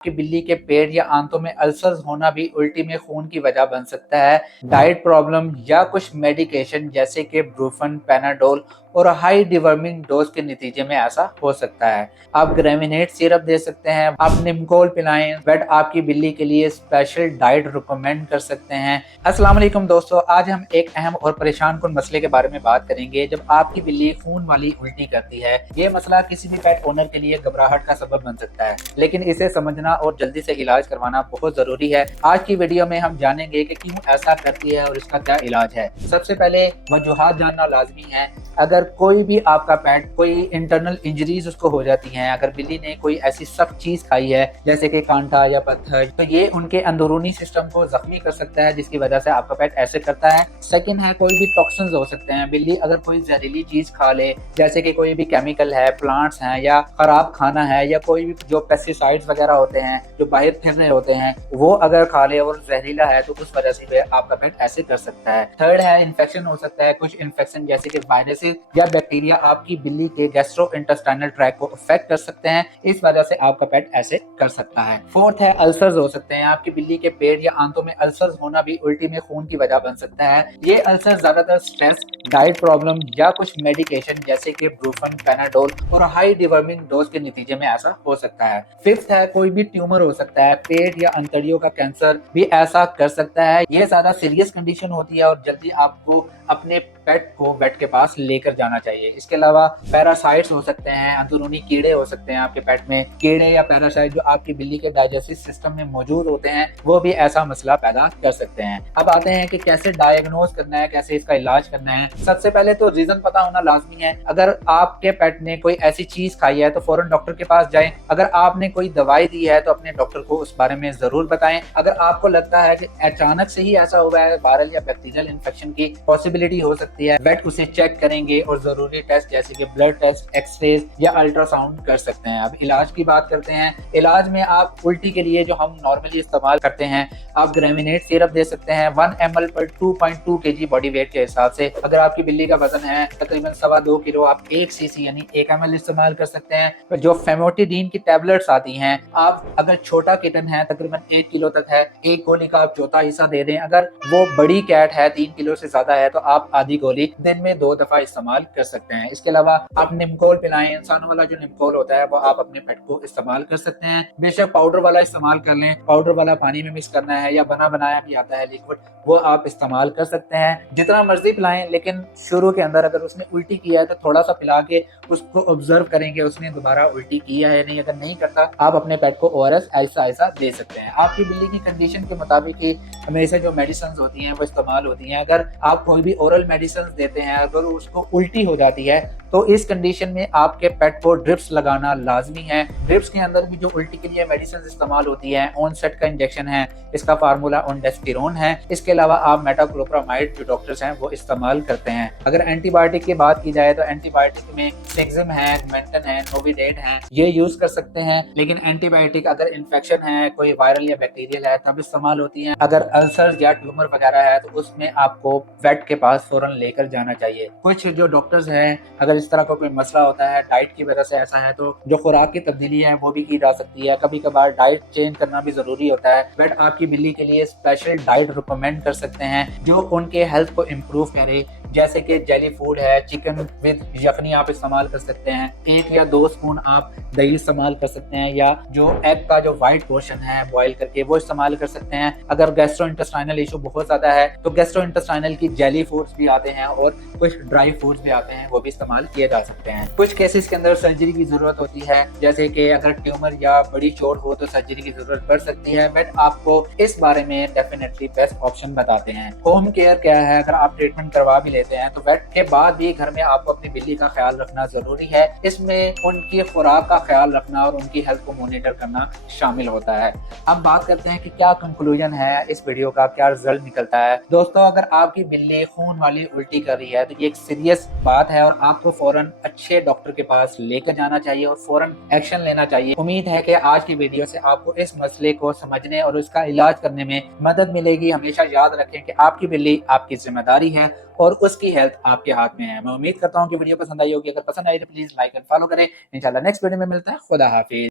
कि बिल्ली के पेट या आंतों में अल्सर्स होना भी उल्टी में खून की वजह बन सकता है। डाइट प्रॉब्लम या कुछ मेडिकेशन जैसे कि ब्रूफन, पैनाडोल और हाई डिवर्मिंग डोज के नतीजे में ऐसा हो सकता है। आप ग्रेविनेट सिरप दे सकते हैं, आप निमकोल पिलाएं, वेट आपकी बिल्ली के लिए स्पेशल डाइट रिकमेंड कर सकते हैं। अस्सलाम वालेकुम दोस्तों, आज हम एक अहम और परेशान कुन मसले के बारे में बात करेंगे जब आपकी बिल्ली खून वाली उल्टी करती है। ये मसला किसी भी पेट ओनर के लिए घबराहट का सबब बन सकता है, लेकिन इसे समझना और जल्दी से इलाज करवाना बहुत जरूरी है। आज की वीडियो में हम जानेंगे कि क्यों ऐसा करती है और इसका क्या इलाज है। सबसे पहले वजूहात जानना लाजमी है। अगर कोई भी आपका पेट कोई इंटरनल इंजरीज उसको हो जाती हैं, अगर बिल्ली ने कोई ऐसी सख्त चीज खाई है जैसे कि कांटा या पत्थर, तो ये उनके अंदरूनी सिस्टम को जख्मी कर सकता है, जिसकी वजह से आपका पेट ऐसे करता है। सेकंड है, कोई भी टॉक्सिन्स हो सकते हैं। बिल्ली अगर कोई जहरीली चीज खा ले, जैसे कि कोई भी केमिकल है, प्लांट्स हैं या खराब खाना है, या कोई भी जो पेस्टिसाइड्स वगैरह होते हैं जो बाहर फिर रहे होते हैं, वो अगर खा ले और जहरीला है तो उस वजह से आपका पेट ऐसे कर सकता है। थर्ड है, इन्फेक्शन हो सकता है। कुछ इन्फेक्शन जैसे कि वायरस या बैक्टीरिया आपकी बिल्ली के गैस्ट्रो इंटेस्टाइनल ट्रैक को अफेक्ट कर सकते हैं, इस वजह से आपका पेट ऐसे कर सकता है। फोर्थ है, अल्सर्स हो सकते हैं। आपकी बिल्ली के पेट या आंतों में अल्सर्स होना भी उल्टी में खून की वजह बन सकता है। ये अल्सर ज्यादातर स्ट्रेस, डाइट प्रॉब्लम या कुछ मेडिकेशन जैसे कि ब्रूफन, पैनाडोल और हाई डिवर्मिंग डोज के नतीजे में ऐसा हो सकता है। फिफ्थ है, कोई भी ट्यूमर हो सकता है। पेट या अंतड़ियों का कैंसर भी ऐसा कर सकता है। ये ज्यादा सीरियस कंडीशन होती है और जल्दी आपको अपने पेट को वेट के पास लेकर जाना चाहिए। इसके अलावा पैरासाइट्स हो सकते हैं, अंदरूनी कीड़े हो सकते हैं। आपके पेट में कीड़े या पैरासाइट जो आपकी बिल्ली के डाइजेस्टिव सिस्टम में मौजूद होते हैं, वो भी ऐसा मसला पैदा कर सकते हैं। अब आते हैं कि कैसे डायग्नोज करना है, कैसे इसका इलाज करना है। सबसे पहले तो रीजन पता होना लाजमी है। अगर आपके पेट ने कोई ऐसी चीज खाई है तो फौरन डॉक्टर के पास जाएं। अगर आपने कोई दवाई दी है तो अपने डॉक्टर को उस बारे में जरूर बताएं। अगर आपको लगता है कि अचानक से ही ऐसा हुआ है, वायरल या बैक्टीरियल इन्फेक्शन की पॉसिबिलिटी हो सकती है, वेट उसे चेक करेंगे और जरूरी टेस्ट जैसे कि ब्लड टेस्ट, एक्सरे या अल्ट्रासाउंड कर सकते हैं। अब इलाज की बात करते हैं। इलाज में आप उल्टी के लिए जो हम नॉर्मली इस्तेमाल करते हैं, आप ग्रेविनेट सिरप दे सकते हैं 1 ml पर 2.2 kg बॉडी वेट के हिसाब से। अगर आपकी बिल्ली का वजन है तकरीबन 2.25 किलो, आप 1 cc यानी 1 ml इस्तेमाल कर सकते हैं। जो फेमोटिडीन की टेबलेट्स आती हैं, आप अगर छोटा किटन है तकरीबन 1 किलो तक है, एक गोली का आप चौथा हिस्सा दे दें। अगर वो बड़ी कैट है 3 किलो से ज्यादा है तो आप आधी गोली दिन में 2 दफा इस्तेमाल कर सकते हैं। इसके अलावा आप निमकोल पिलाएं। इंसानों वाला जो निमकोल होता है वो आप अपने पेट को इस्तेमाल कर सकते हैं। बेशक पाउडर वाला इस्तेमाल कर लें, पाउडर वाला पानी में मिक्स करना है, या बना बनाया भी आता है लिक्विड, वो आप इस्तेमाल कर सकते हैं। जितना मर्जी पिलाएं, लेकिन शुरू के अंदर अगर उसने उल्टी किया है तो थोड़ा सा पिला के उसको ऑब्जर्व करेंगे उसने दोबारा उल्टी किया है नहीं। अगर नहीं करता, आप अपने पेट को ORS ऐसा ऐसा दे सकते हैं। आपकी बिल्ली की कंडीशन के मुताबिक ही हमेशा जो मेडिसिन होती हैं वो इस्तेमाल होती हैं। अगर आप कोई भी ओरल मेडिसिन देते हैं, अगर उसको उल्टी हो जाती है तो इस कंडीशन में आपके पेट को ड्रिप्स लगाना लाजमी है। ड्रिप्स के अंदर भी जो उल्टी के लिए मेडिसिन इस्तेमाल होती है, ऑनसेट का इंजेक्शन है, इसका फार्मूला ओंडेस्टिरोन है। इसके अलावा आप मेटाक्लोप्रामाइड जो डॉक्टर्स हैं वो इस्तेमाल करते हैं। अगर एंटीबायोटिक की बात की जाए तो एंटीबायोटिक में सिक्जिम है, मेंटन है, नोविडेट है, ये यूज कर सकते हैं। लेकिन एंटीबायोटिक अगर इन्फेक्शन है, कोई वायरल या बैक्टीरियल है, तब इस्तेमाल होती है। अगर अल्सर या ट्यूमर वगैरह है तो उसमें आपको वेट के पास फौरन लेकर जाना चाहिए। कुछ जो डॉक्टर्स हैं, अगर इस तरह का कोई मसला होता है, डाइट की वजह से ऐसा है, तो जो खुराक की तब्दीली है वो भी की जा सकती है। कभी कभार डाइट चेंज करना भी जरूरी होता है। वेट आपकी बिल्ली के लिए स्पेशल डाइट रिकमेंड कर सकते हैं जो उनके हेल्थ को इम्प्रूव करे, जैसे कि जेली फूड है, चिकन विद यखनी आप इस्तेमाल कर सकते हैं, 1 या 2 स्पून आप दही इस्तेमाल कर सकते हैं, या जो एग का जो व्हाइट पोर्शन है बॉईल करके वो इस्तेमाल कर सकते हैं। अगर गैस्ट्रो इंटेस्टाइनल इशू बहुत ज्यादा है तो गैस्ट्रो इंटेस्टाइनल की जेली फूड्स भी आते हैं और कुछ ड्राई फूड्स भी आते हैं, वो भी इस्तेमाल किए जा सकते हैं। कुछ केसेस के अंदर सर्जरी की जरूरत होती है, जैसे कि अगर ट्यूमर या बड़ी चोट हो तो सर्जरी की जरूरत पड़ सकती है। बट आपको इस बारे में डेफिनेटली बेस्ट ऑप्शन बताते हैं। होम केयर क्या है, अगर आप ट्रीटमेंट करवा भी लेते हैं तो वेट के बाद भी घर में आपको अपनी बिल्ली का ख्याल रखना जरूरी है। इसमें उनकी खुराक का ख्याल रखना और उनकी हेल्थ को मॉनिटर करना शामिल होता है। अब बात करते हैं कि क्या कंक्लूजन है इस वीडियो का, क्या रिजल्ट निकलता है। दोस्तों, अगर आपकी बिल्ली खून वाली उल्टी कर रही है तो ये एक सीरियस बात है और आपको फौरन अच्छे डॉक्टर के पास लेकर जाना चाहिए और फौरन एक्शन लेना चाहिए। उम्मीद है कि आज की वीडियो से आपको इस मसले को समझने और उसका इलाज करने में मदद मिलेगी। हमेशा याद रखें कि आपकी बिल्ली आपकी जिम्मेदारी है और उसकी हेल्थ आपके हाथ में है। मैं उम्मीद करता हूँ कि वीडियो पसंद आई होगी। अगर पसंद आई तो प्लीज लाइक एंड फॉलो करें। इंशाल्लाह नेक्स्ट वीडियो में मिलते हैं। खुदा हाफिज।